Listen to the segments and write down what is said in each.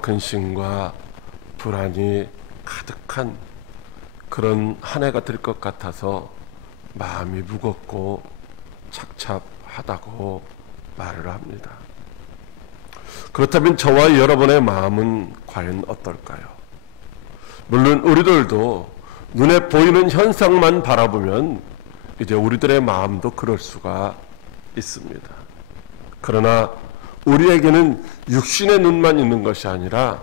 근심과 불안이 가득한 그런 한 해가 될 것 같아서 마음이 무겁고 착잡하다고 말을 합니다. 그렇다면 저와 여러분의 마음은 과연 어떨까요? 물론 우리들도 눈에 보이는 현상만 바라보면 이제 우리들의 마음도 그럴 수가 있습니다. 그러나 우리에게는 육신의 눈만 있는 것이 아니라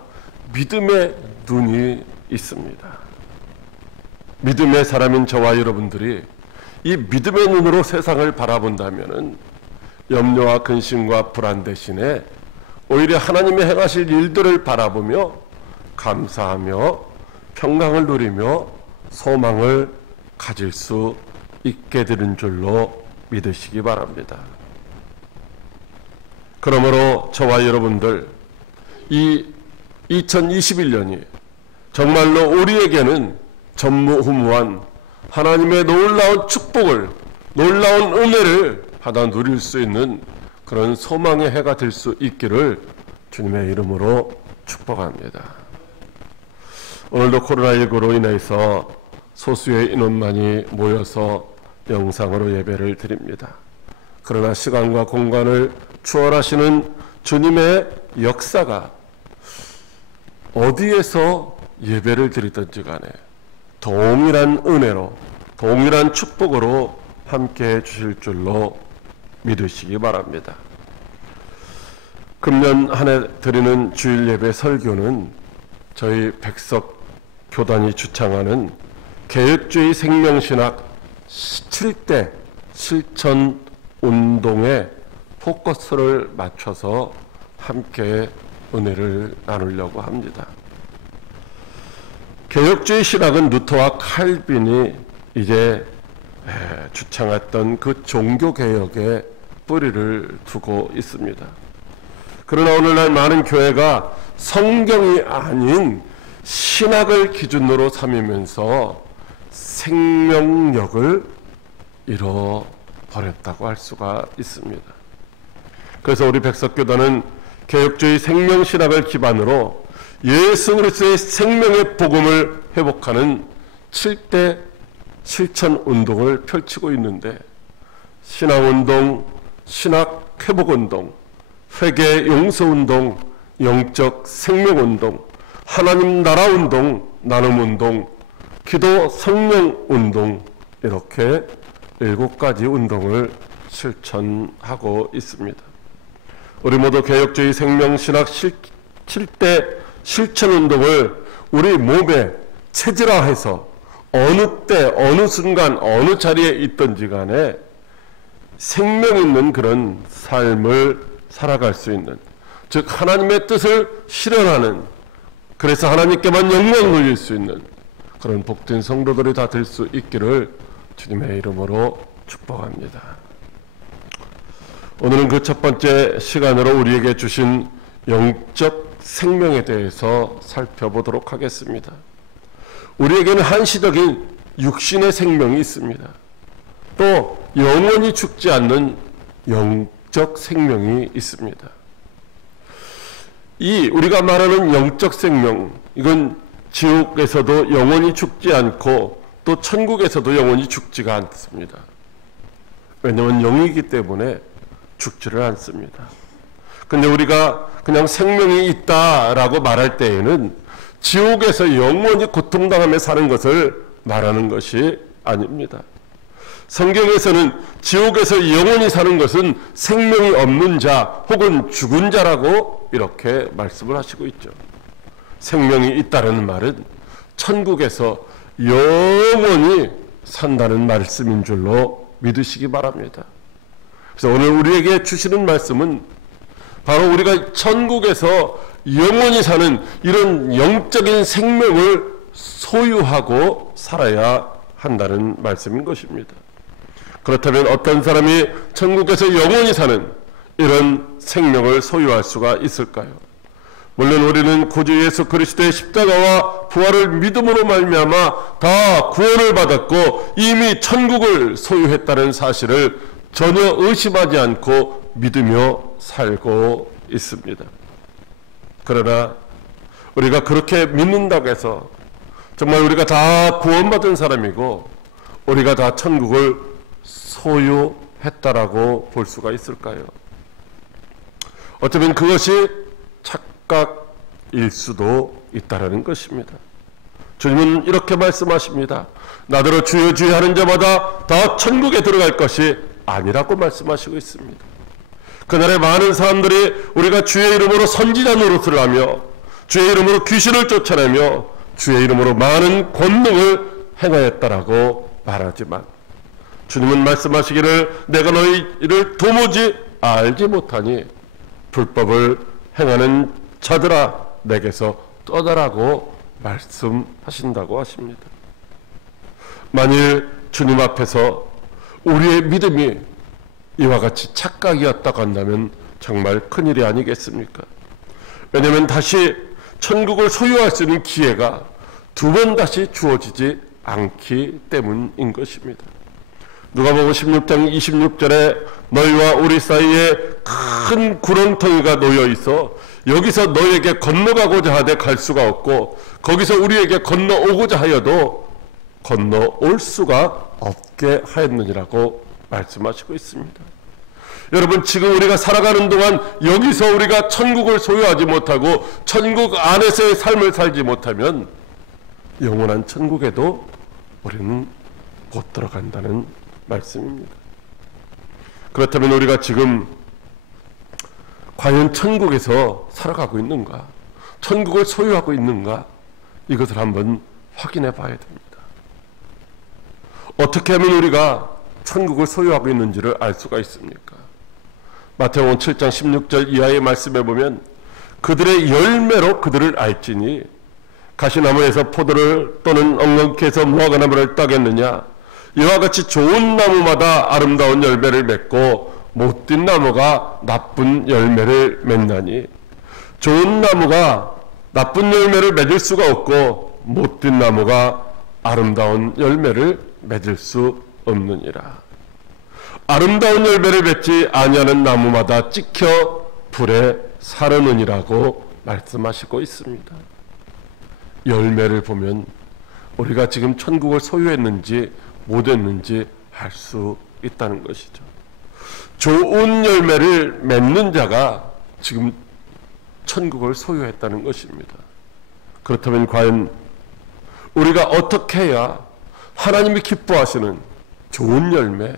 믿음의 눈이 있습니다. 믿음의 사람인 저와 여러분들이 이 믿음의 눈으로 세상을 바라본다면 염려와 근심과 불안 대신에 오히려 하나님의 행하실 일들을 바라보며 감사하며 평강을 누리며 소망을 가질 수 있게 되는 줄로 믿으시기 바랍니다. 그러므로 저와 여러분들 이 2021년이 정말로 우리에게는 전무후무한 하나님의 놀라운 축복을, 놀라운 은혜를 받아 누릴 수 있는 그런 소망의 해가 될 수 있기를 주님의 이름으로 축복합니다. 오늘도 코로나19로 인해서 소수의 인원만이 모여서 영상으로 예배를 드립니다. 그러나 시간과 공간을 추월하시는 주님의 역사가 어디에서 예배를 드리든지 간에 동일한 은혜로, 동일한 축복으로 함께해 주실 줄로 믿으시기 바랍니다. 금년 한 해 드리는 주일 예배 설교는 저희 백석 교단이 주창하는 개혁주의 생명신학 7대 실천 운동에 포커스를 맞춰서 함께 은혜를 나누려고 합니다. 개혁주의 신학은 루터와 칼빈이 이제 주창했던 그 종교개혁에 뿌리를 두고 있습니다. 그러나 오늘날 많은 교회가 성경이 아닌 신학을 기준으로 삼으면서 생명력을 잃어버렸다고 할 수가 있습니다. 그래서 우리 백석교단은 개혁주의 생명신학을 기반으로 예수 그리스도의 생명의 복음을 회복하는 7대 실천운동을 펼치고 있는데 신앙운동, 신학회복운동, 회개용서운동, 영적 생명운동, 하나님 나라운동, 나눔운동, 기도 성령운동 이렇게 7가지 운동을 실천하고 있습니다. 우리 모두 개혁주의 생명신학 7대 실천운동을 우리 몸에 체질화해서 어느 때, 어느 순간, 어느 자리에 있든지 간에 생명 있는 그런 삶을 살아갈 수 있는, 즉 하나님의 뜻을 실현하는, 그래서 하나님께만 영광 돌릴 수 있는 그런 복된 성도들이 다 될 수 있기를 주님의 이름으로 축복합니다. 오늘은 그 첫 번째 시간으로 우리에게 주신 영적 생명에 대해서 살펴보도록 하겠습니다. 우리에게는 한시적인 육신의 생명이 있습니다. 또 영원히 죽지 않는 영적 생명이 있습니다. 이 우리가 말하는 영적 생명, 이건 지옥에서도 영원히 죽지 않고 또 천국에서도 영원히 죽지가 않습니다. 왜냐하면 영이기 때문에 죽지를 않습니다. 근데 우리가 그냥 생명이 있다라고 말할 때에는 지옥에서 영원히 고통당하며 사는 것을 말하는 것이 아닙니다. 성경에서는 지옥에서 영원히 사는 것은 생명이 없는 자 혹은 죽은 자라고 이렇게 말씀을 하시고 있죠. 생명이 있다는 말은 천국에서 영원히 산다는 말씀인 줄로 믿으시기 바랍니다. 그래서 오늘 우리에게 주시는 말씀은 바로 우리가 천국에서 영원히 사는 이런 영적인 생명을 소유하고 살아야 한다는 말씀인 것입니다. 그렇다면 어떤 사람이 천국에서 영원히 사는 이런 생명을 소유할 수가 있을까요? 물론 우리는 구주 예수 그리스도의 십자가와 부활을 믿음으로 말미암아 다 구원을 받았고 이미 천국을 소유했다는 사실을 전혀 의심하지 않고 믿으며 살고 있습니다. 그러나 우리가 그렇게 믿는다고 해서 정말 우리가 다 구원받은 사람이고 우리가 다 천국을 소유했다라고 볼 수가 있을까요? 어쩌면 그것이 착각일 수도 있다라는 것입니다. 주님은 이렇게 말씀하십니다. 나더러 주여 주여 하는 자마다 다 천국에 들어갈 것이 아니라고 말씀하시고 있습니다. 그날에 많은 사람들이 우리가 주의 이름으로 선지자 노릇을 하며 주의 이름으로 귀신을 쫓아내며 주의 이름으로 많은 권능을 행하였다라고 말하지만 주님은 말씀하시기를 내가 너희를 도무지 알지 못하니 불법을 행하는 자들아 내게서 떠나라고 말씀하신다고 하십니다. 만일 주님 앞에서 우리의 믿음이 이와 같이 착각이었다고 한다면 정말 큰일이 아니겠습니까? 왜냐하면 다시 천국을 소유할 수 있는 기회가 두 번 다시 주어지지 않기 때문인 것입니다. 누가복음 16장 26절에 너희와 우리 사이에 큰 구렁텅이가 놓여 있어 여기서 너희에게 건너가고자 하되 갈 수가 없고 거기서 우리에게 건너오고자 하여도 건너올 수가 없게 하였느니라고 말씀하시고 있습니다. 여러분, 지금 우리가 살아가는 동안 여기서 우리가 천국을 소유하지 못하고 천국 안에서의 삶을 살지 못하면 영원한 천국에도 우리는 못 들어간다는 말씀입니다. 그렇다면 우리가 지금 과연 천국에서 살아가고 있는가? 천국을 소유하고 있는가? 이것을 한번 확인해 봐야 됩니다. 어떻게 하면 우리가 천국을 소유하고 있는지를 알 수가 있습니까? 마태복음 7장 16절 이하의 말씀에 보면 그들의 열매로 그들을 알지니 가시나무에서 포도를 또는 엉겅퀴에서 무화과나무를 따겠느냐 이와 같이 좋은 나무마다 아름다운 열매를 맺고 못된 나무가 나쁜 열매를 맺나니 좋은 나무가 나쁜 열매를 맺을 수가 없고 못된 나무가 아름다운 열매를 맺을 수 없느니라. 아름다운 열매를 맺지 아니하는 나무마다 찍혀 불에 사르느니라고 말씀하시고 있습니다. 열매를 보면 우리가 지금 천국을 소유했는지 못했는지 알 수 있다는 것이죠. 좋은 열매를 맺는 자가 지금 천국을 소유했다는 것입니다. 그렇다면 과연 우리가 어떻게 해야 하나님이 기뻐하시는 좋은 열매,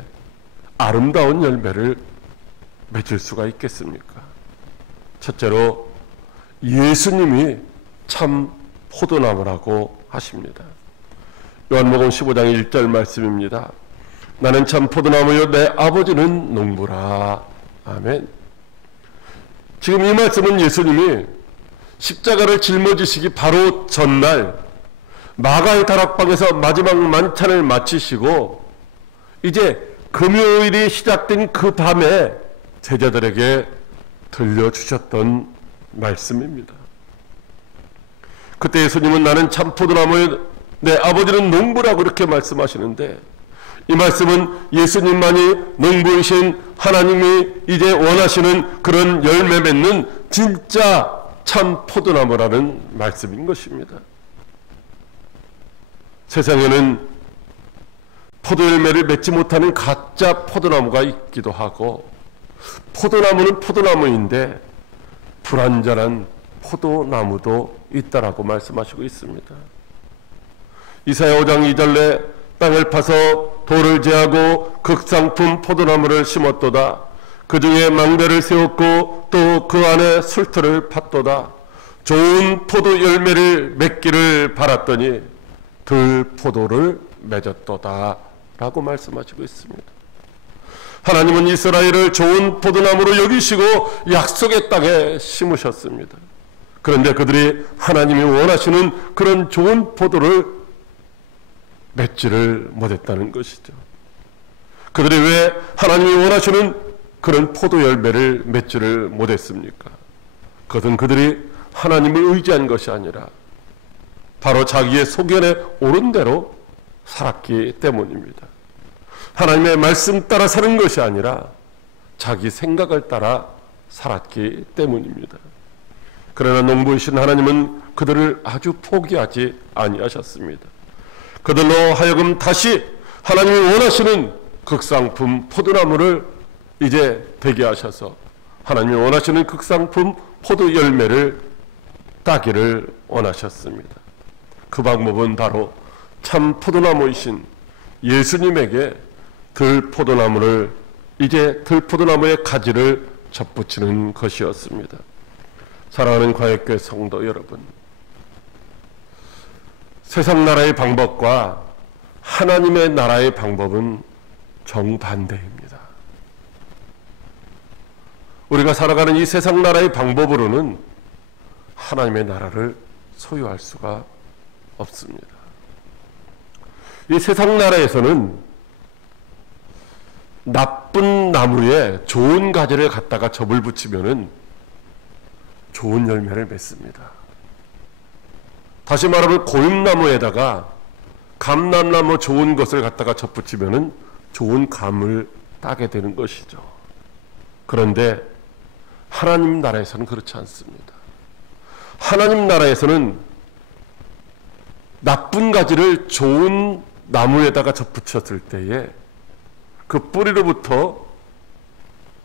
아름다운 열매를 맺을 수가 있겠습니까? 첫째로 예수님이 참 포도나무라고 하십니다. 요한복음 15장 1절 말씀입니다. 나는 참 포도나무요 내 아버지는 농부라. 아멘. 지금 이 말씀은 예수님이 십자가를 짊어지시기 바로 전날 마가의 다락방에서 마지막 만찬을 마치시고 이제 금요일이 시작된 그 밤에 제자들에게 들려주셨던 말씀입니다. 그때 예수님은 나는 참 포도나무에 내 아버지는 농부라고 이렇게 말씀하시는데 이 말씀은 예수님만이 농부이신 하나님이 이제 원하시는 그런 열매 맺는 진짜 참 포도나무라는 말씀인 것입니다. 세상에는 포도열매를 맺지 못하는 가짜 포도나무가 있기도 하고 포도나무는 포도나무인데 불완전한 포도나무도 있다라고 말씀하시고 있습니다. 이사야 5장 2절에 땅을 파서 돌을 제하고 극상품 포도나무를 심었도다. 그 중에 망대를 세웠고 또 그 안에 술틀을 팠도다. 좋은 포도 열매를 맺기를 바랐더니 들포도를 맺었도다 라고 말씀하시고 있습니다. 하나님은 이스라엘을 좋은 포도나무로 여기시고 약속의 땅에 심으셨습니다. 그런데 그들이 하나님이 원하시는 그런 좋은 포도를 맺지를 못했다는 것이죠. 그들이 왜 하나님이 원하시는 그런 포도 열매를 맺지를 못했습니까? 그것은 그들이 하나님을 의지한 것이 아니라 바로 자기의 소견에 옳은 대로 살았기 때문입니다. 하나님의 말씀 따라 사는 것이 아니라 자기 생각을 따라 살았기 때문입니다. 그러나 농부이신 하나님은 그들을 아주 포기하지 아니하셨습니다. 그들로 하여금 다시 하나님이 원하시는 극상품 포도나무를 이제 되게 하셔서 하나님이 원하시는 극상품 포도 열매를 따기를 원하셨습니다. 그 방법은 바로 참 포도나무이신 예수님에게 들포도나무를 이제 들포도나무의 가지를 접붙이는 것이었습니다. 사랑하는 광역교회 성도 여러분, 세상 나라의 방법과 하나님의 나라의 방법은 정반대입니다. 우리가 살아가는 이 세상 나라의 방법으로는 하나님의 나라를 소유할 수가 없습니다. 이 세상 나라에서는 나쁜 나무에 좋은 가지를 갖다가 접을 붙이면은 좋은 열매를 맺습니다. 다시 말하면 고잎나무에다가 감람나무 좋은 것을 갖다가 접붙이면은 좋은 감을 따게 되는 것이죠. 그런데 하나님 나라에서는 그렇지 않습니다. 하나님 나라에서는 나쁜 가지를 좋은 나무에다가 접붙였을 때에 그 뿌리로부터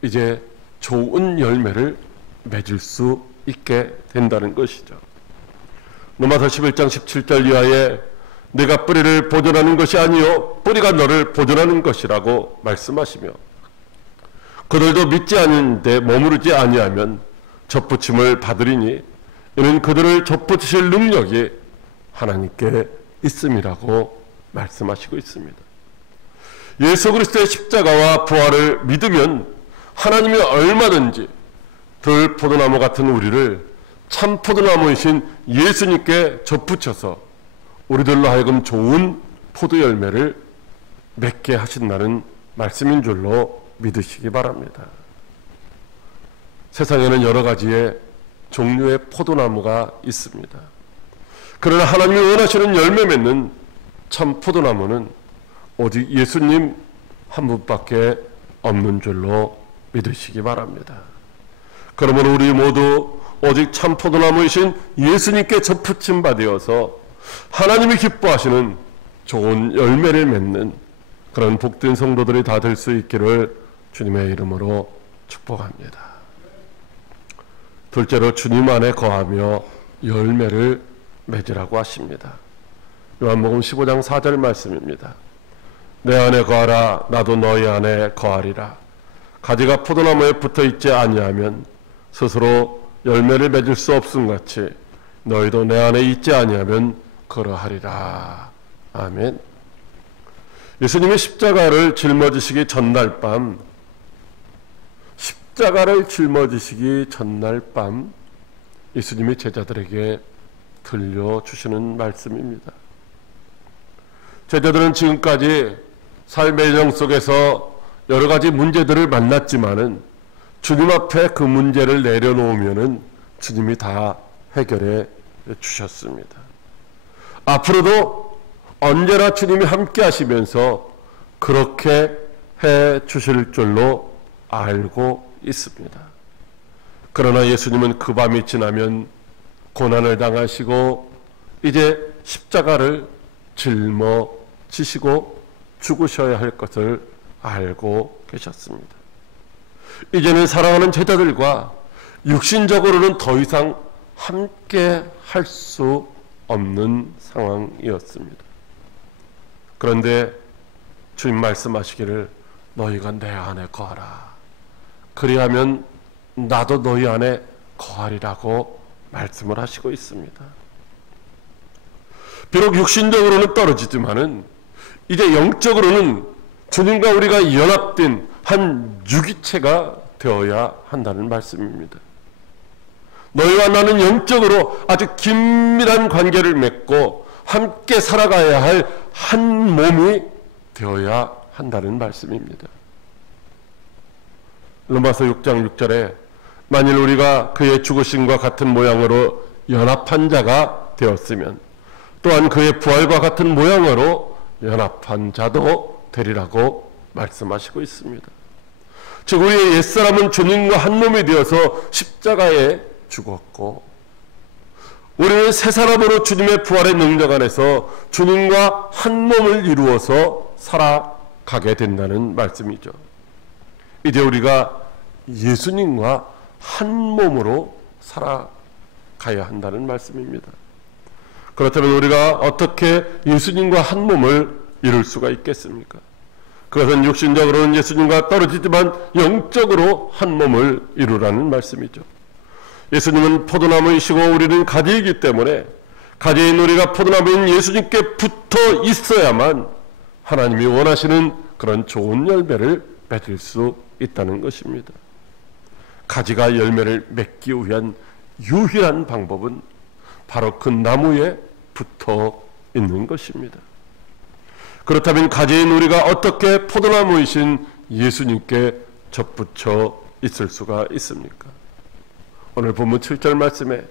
이제 좋은 열매를 맺을 수 있게 된다는 것이죠. 로마서 11장 17절 이하에 내가 뿌리를 보존하는 것이 아니요 뿌리가 너를 보존하는 것이라고 말씀하시며 그들도 믿지 않는데 머무르지 아니하면 접붙임을 받으리니 이는 그들을 접붙이실 능력이 하나님께 있음이라고 말씀하시고 있습니다. 예수 그리스도의 십자가와 부활을 믿으면 하나님이 얼마든지 들 포도나무 같은 우리를 참 포도나무이신 예수님께 접붙여서 우리들로 하여금 좋은 포도 열매를 맺게 하신다는 말씀인 줄로 믿으시기 바랍니다. 세상에는 여러 가지의 종류의 포도나무가 있습니다. 그러나 하나님이 원하시는 열매 맺는 참 포도나무는 오직 예수님 한 분밖에 없는 줄로 믿으시기 바랍니다. 그러면 우리 모두 오직 참 포도나무이신 예수님께 접붙임 받으어서 하나님이 기뻐하시는 좋은 열매를 맺는 그런 복된 성도들이 다 될 수 있기를 주님의 이름으로 축복합니다. 둘째로 주님 안에 거하며 열매를 맺으라고 하십니다. 요한복음 15장 4절 말씀입니다. 내 안에 거하라 나도 너희 안에 거하리라. 가지가 포도나무에 붙어있지 아니하면 스스로 열매를 맺을 수 없음같이 너희도 내 안에 있지 아니하면 그러하리라. 아멘. 예수님이 십자가를 짊어지시기 전날 밤 예수님이 제자들에게 들려주시는 말씀입니다. 제자들은 지금까지 삶의 영 속에서 여러 가지 문제들을 만났지만은 주님 앞에 그 문제를 내려놓으면은 주님이 다 해결해 주셨습니다. 앞으로도 언제나 주님이 함께 하시면서 그렇게 해 주실 줄로 알고 있습니다. 그러나 예수님은 그 밤이 지나면 고난을 당하시고 이제 십자가를 짊어지시고 죽으셔야 할 것을 알고 계셨습니다. 이제는 사랑하는 제자들과 육신적으로는 더 이상 함께 할 수 없는 상황이었습니다. 그런데 주님 말씀하시기를 너희가 내 안에 거하라. 그리하면 나도 너희 안에 거하리라고 말씀을 하시고 있습니다. 비록 육신적으로는 떨어지지만은 이제 영적으로는 주님과 우리가 연합된 한 유기체가 되어야 한다는 말씀입니다. 너희와 나는 영적으로 아주 긴밀한 관계를 맺고 함께 살아가야 할 한 몸이 되어야 한다는 말씀입니다. 로마서 6장 6절에 만일 우리가 그의 죽으심과 같은 모양으로 연합한 자가 되었으면 또한 그의 부활과 같은 모양으로 연합한 자도 되리라고 말씀하시고 있습니다. 즉 우리의 옛사람은 주님과 한 몸이 되어서 십자가에 죽었고 우리는 새 사람으로 주님의 부활의 능력 안에서 주님과 한 몸을 이루어서 살아가게 된다는 말씀이죠. 이제 우리가 예수님과 한 몸으로 살아가야 한다는 말씀입니다. 그렇다면 우리가 어떻게 예수님과 한 몸을 이룰 수가 있겠습니까? 그것은 육신적으로는 예수님과 떨어지지만 영적으로 한 몸을 이루라는 말씀이죠. 예수님은 포도나무이시고 우리는 가지이기 때문에 가지인 우리가 포도나무인 예수님께 붙어 있어야만 하나님이 원하시는 그런 좋은 열매를 맺을 수 있다는 것입니다. 가지가 열매를 맺기 위한 유일한 방법은 바로 그 나무에 붙어 있는 것입니다. 그렇다면 가지인 우리가 어떻게 포도나무이신 예수님께 접붙여 있을 수가 있습니까? 오늘 본문 7절 말씀에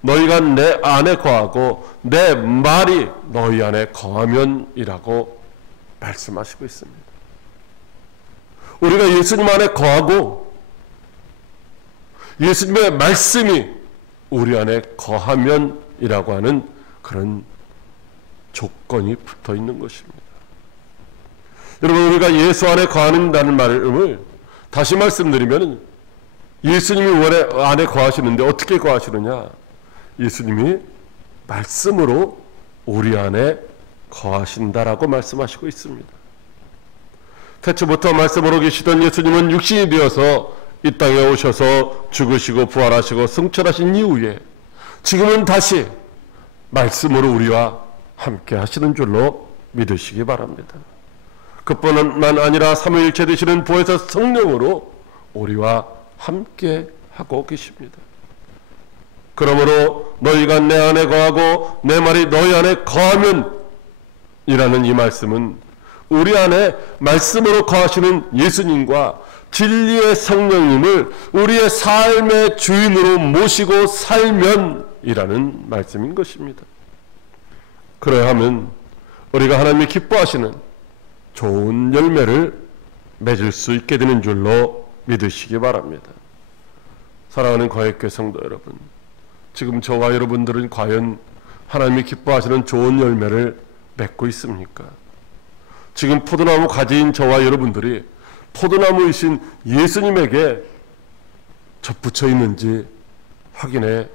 너희가 내 안에 거하고 내 말이 너희 안에 거하면이라고 말씀하시고 있습니다. 우리가 예수님 안에 거하고 예수님의 말씀이 우리 안에 거하면이라고 하는 그런 조건이 붙어 있는 것입니다. 여러분, 우리가 예수 안에 거한다는 말을 다시 말씀드리면 예수님이 안에 거하시는데 어떻게 거하시느냐? 예수님이 말씀으로 우리 안에 거하신다라고 말씀하시고 있습니다. 태초부터 말씀으로 계시던 예수님은 육신이 되어서 이 땅에 오셔서 죽으시고 부활하시고 승천하신 이후에 지금은 다시 말씀으로 우리와 함께 하시는 줄로 믿으시기 바랍니다. 그뿐만 아니라 삼위일체 되시는 보혜사 성령으로 우리와 함께 하고 계십니다. 그러므로 너희가 내 안에 거하고 내 말이 너희 안에 거하면 이라는 이 말씀은 우리 안에 말씀으로 거하시는 예수님과 진리의 성령님을 우리의 삶의 주인으로 모시고 살면 이라는 말씀인 것입니다. 그래야 하면 우리가 하나님이 기뻐하시는 좋은 열매를 맺을 수 있게 되는 줄로 믿으시기 바랍니다. 사랑하는 과역교회 성도 여러분, 지금 저와 여러분들은 과연 하나님이 기뻐하시는 좋은 열매를 맺고 있습니까? 지금 포도나무 가지인 저와 여러분들이 포도나무이신 예수님에게 접붙여 있는지 확인해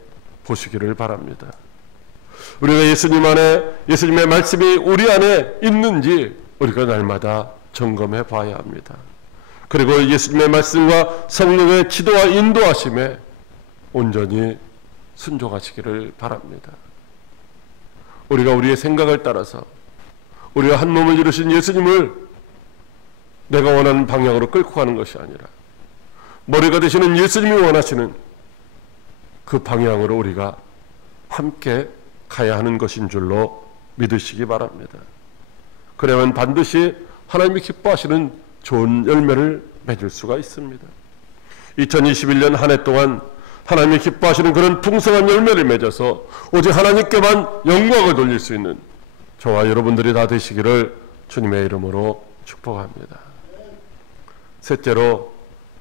보시기를 바랍니다. 우리가 예수님 안에, 예수님의 말씀이 우리 안에 있는지 우리가 날마다 점검해 봐야 합니다. 그리고 예수님의 말씀과 성령의 지도와 인도하심에 온전히 순종하시기를 바랍니다. 우리가 우리의 생각을 따라서 우리가 한 몸을 이루신 예수님을 내가 원하는 방향으로 끌고 가는 것이 아니라 머리가 되시는 예수님이 원하시는 그 방향으로 우리가 함께 가야 하는 것인 줄로 믿으시기 바랍니다. 그러면 반드시 하나님이 기뻐하시는 좋은 열매를 맺을 수가 있습니다. 2021년 한 해 동안 하나님이 기뻐하시는 그런 풍성한 열매를 맺어서 오직 하나님께만 영광을 돌릴 수 있는 저와 여러분들이 다 되시기를 주님의 이름으로 축복합니다. 셋째로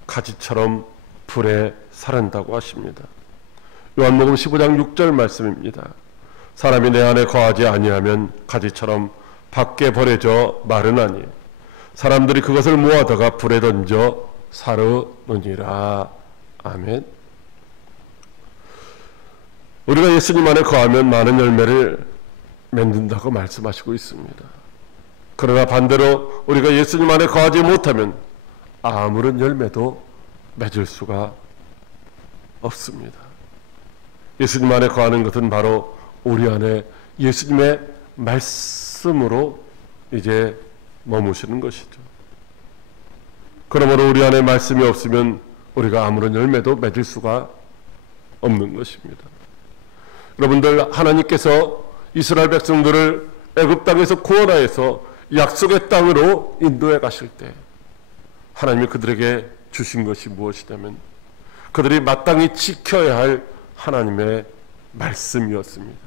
가지처럼 불에 사른다고 하십니다. 요한복음 15장 6절 말씀입니다. 사람이 내 안에 거하지 아니하면 가지처럼 밖에 버려져 마르나니 사람들이 그것을 모아다가 불에 던져 사르느니라. 아멘. 우리가 예수님 안에 거하면 많은 열매를 맺는다고 말씀하시고 있습니다. 그러나 반대로 우리가 예수님 안에 거하지 못하면 아무런 열매도 맺을 수가 없습니다. 예수님 안에 거하는 것은 바로 우리 안에 예수님의 말씀으로 이제 머무시는 것이죠. 그러므로 우리 안에 말씀이 없으면 우리가 아무런 열매도 맺을 수가 없는 것입니다. 여러분들, 하나님께서 이스라엘 백성들을 애굽 땅에서 구원하여서 약속의 땅으로 인도해 가실 때 하나님이 그들에게 주신 것이 무엇이냐면 그들이 마땅히 지켜야 할 하나님의 말씀이었습니다.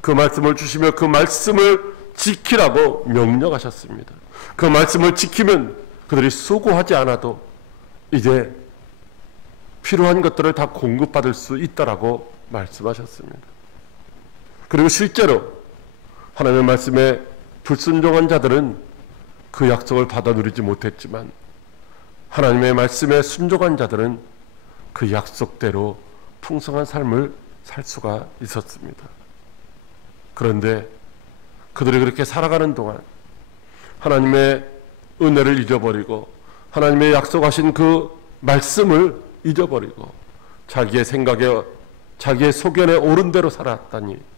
그 말씀을 주시며 그 말씀을 지키라고 명령하셨습니다. 그 말씀을 지키면 그들이 수고하지 않아도 이제 필요한 것들을 다 공급받을 수 있다라고 말씀하셨습니다. 그리고 실제로 하나님의 말씀에 불순종한 자들은 그 약속을 받아 누리지 못했지만 하나님의 말씀에 순종한 자들은 그 약속대로 풍성한 삶을 살 수가 있었습니다. 그런데 그들이 그렇게 살아가는 동안 하나님의 은혜를 잊어버리고 하나님의 약속하신 그 말씀을 잊어버리고 자기의 생각에 자기의 소견에 옳은 대로 살았다니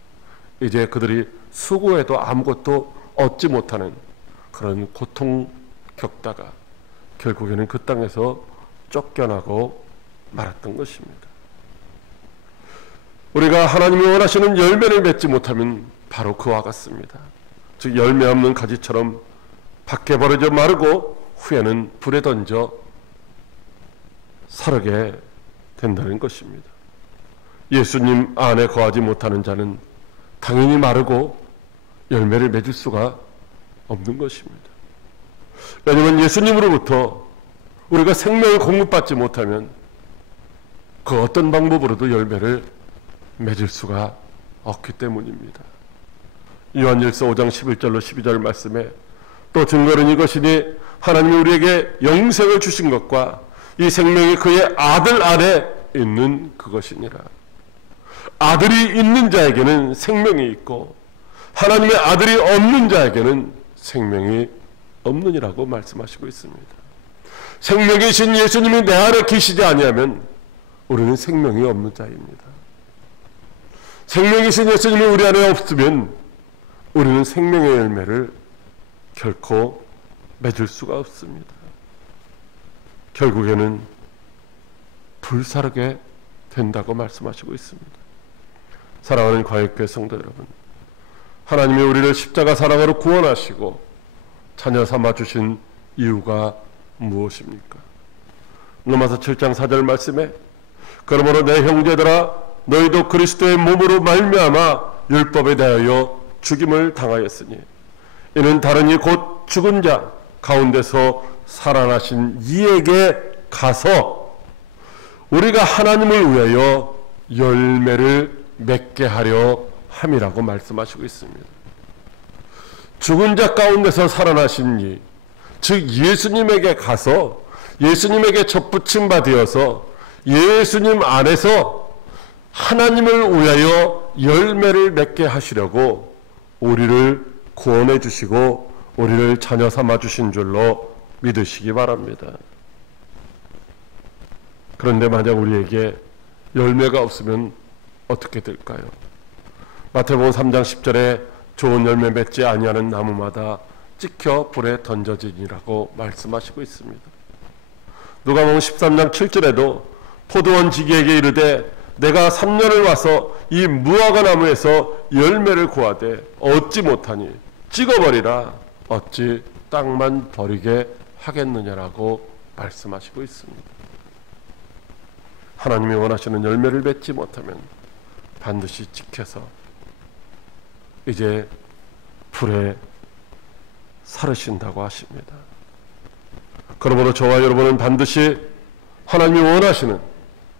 이제 그들이 수고해도 아무것도 얻지 못하는 그런 고통 겪다가 결국에는 그 땅에서 쫓겨나고 말았던 것입니다. 우리가 하나님이 원하시는 열매를 맺지 못하면 바로 그와 같습니다. 즉 열매 없는 가지처럼 밖에 버려져 마르고 후에는 불에 던져 사르게 된다는 것입니다. 예수님 안에 거하지 못하는 자는 당연히 마르고 열매를 맺을 수가 없는 것입니다. 왜냐하면 예수님으로부터 우리가 생명을 공급받지 못하면 그 어떤 방법으로도 열매를 맺을 수가 없기 때문입니다. 요한일서 5장 11절로 12절 말씀에 또 증거는 이것이니 하나님이 우리에게 영생을 주신 것과 이 생명이 그의 아들 안에 있는 그것이니라. 아들이 있는 자에게는 생명이 있고 하나님의 아들이 없는 자에게는 생명이 없느니라고 말씀하시고 있습니다. 생명이신 예수님이 내 안에 계시지 아니하면 우리는 생명이 없는 자입니다. 생명이신 예수님이 우리 안에 없으면 우리는 생명의 열매를 결코 맺을 수가 없습니다. 결국에는 불사르게 된다고 말씀하시고 있습니다. 사랑하는 과역교회 성도 여러분, 하나님이 우리를 십자가 사랑으로 구원하시고 자녀 삼아주신 이유가 무엇입니까? 로마서 7장 4절 말씀에 그러므로 내 형제들아 너희도 그리스도의 몸으로 말미암아 율법에 대하여 죽임을 당하였으니 이는 다른 이 곧 죽은 자 가운데서 살아나신 이에게 가서 우리가 하나님을 위하여 열매를 맺게 하려 함이라고 말씀하시고 있습니다. 죽은 자 가운데서 살아나신 이, 즉 예수님에게 가서 예수님에게 접붙임 받으어서 예수님 안에서 하나님을 위하여 열매를 맺게 하시려고 우리를 구원해 주시고 우리를 자녀 삼아 주신 줄로 믿으시기 바랍니다. 그런데 만약 우리에게 열매가 없으면 어떻게 될까요? 마태복음 3장 10절에 좋은 열매 맺지 아니하는 나무마다 찍혀 불에 던져지니라고 말씀하시고 있습니다. 누가복음 13장 7절에도 포도원 지기에게 이르되 내가 3년을 와서 이 무화과 나무에서 열매를 구하되 얻지 못하니 찍어버리라 어찌 땅만 버리게 하겠느냐라고 말씀하시고 있습니다. 하나님이 원하시는 열매를 맺지 못하면 반드시 찍혀서 이제 불에 사르신다고 하십니다. 그러므로 저와 여러분은 반드시 하나님이 원하시는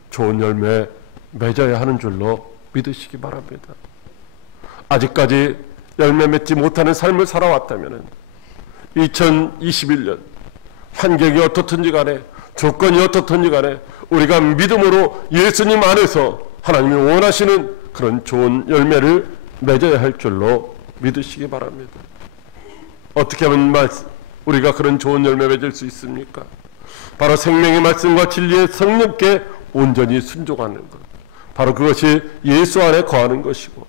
좋은 열매 맺어야 하는 줄로 믿으시기 바랍니다. 아직까지 열매 맺지 못하는 삶을 살아왔다면 2021년 환경이 어떻든지 간에 조건이 어떻든지 간에 우리가 믿음으로 예수님 안에서 하나님이 원하시는 그런 좋은 열매를 맺어야 할 줄로 믿으시기 바랍니다. 어떻게 하면 우리가 그런 좋은 열매 맺을 수 있습니까? 바로 생명의 말씀과 진리의 성령께 온전히 순종하는 것. 바로 그것이 예수 안에 거하는 것이고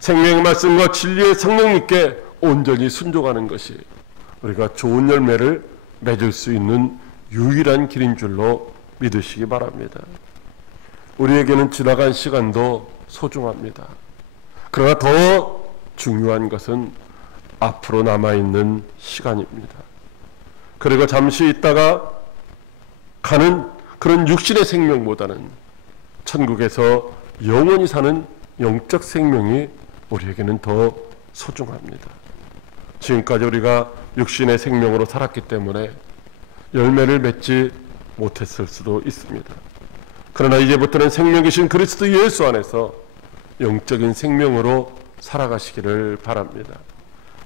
생명의 말씀과 진리의 성령님께 온전히 순종하는 것이 우리가 좋은 열매를 맺을 수 있는 유일한 길인 줄로 믿으시기 바랍니다. 우리에게는 지나간 시간도 소중합니다. 그러나 더 중요한 것은 앞으로 남아있는 시간입니다. 그리고 잠시 있다가 가는 그런 육신의 생명보다는 천국에서 영원히 사는 영적 생명이 우리에게는 더 소중합니다. 지금까지 우리가 육신의 생명으로 살았기 때문에 열매를 맺지 못했을 수도 있습니다. 그러나 이제부터는 생명이신 그리스도 예수 안에서 영적인 생명으로 살아가시기를 바랍니다.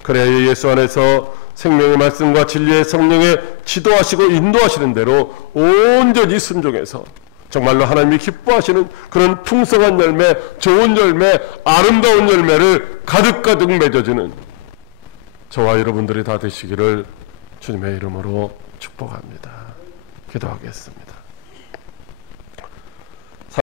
그래야 예수 안에서 생명의 말씀과 진리의 성령의 지도하시고 인도하시는 대로 온전히 순종해서 정말로 하나님이 기뻐하시는 그런 풍성한 열매, 좋은 열매, 아름다운 열매를 가득가득 맺어주는 저와 여러분들이 다 되시기를 주님의 이름으로 축복합니다. 기도하겠습니다.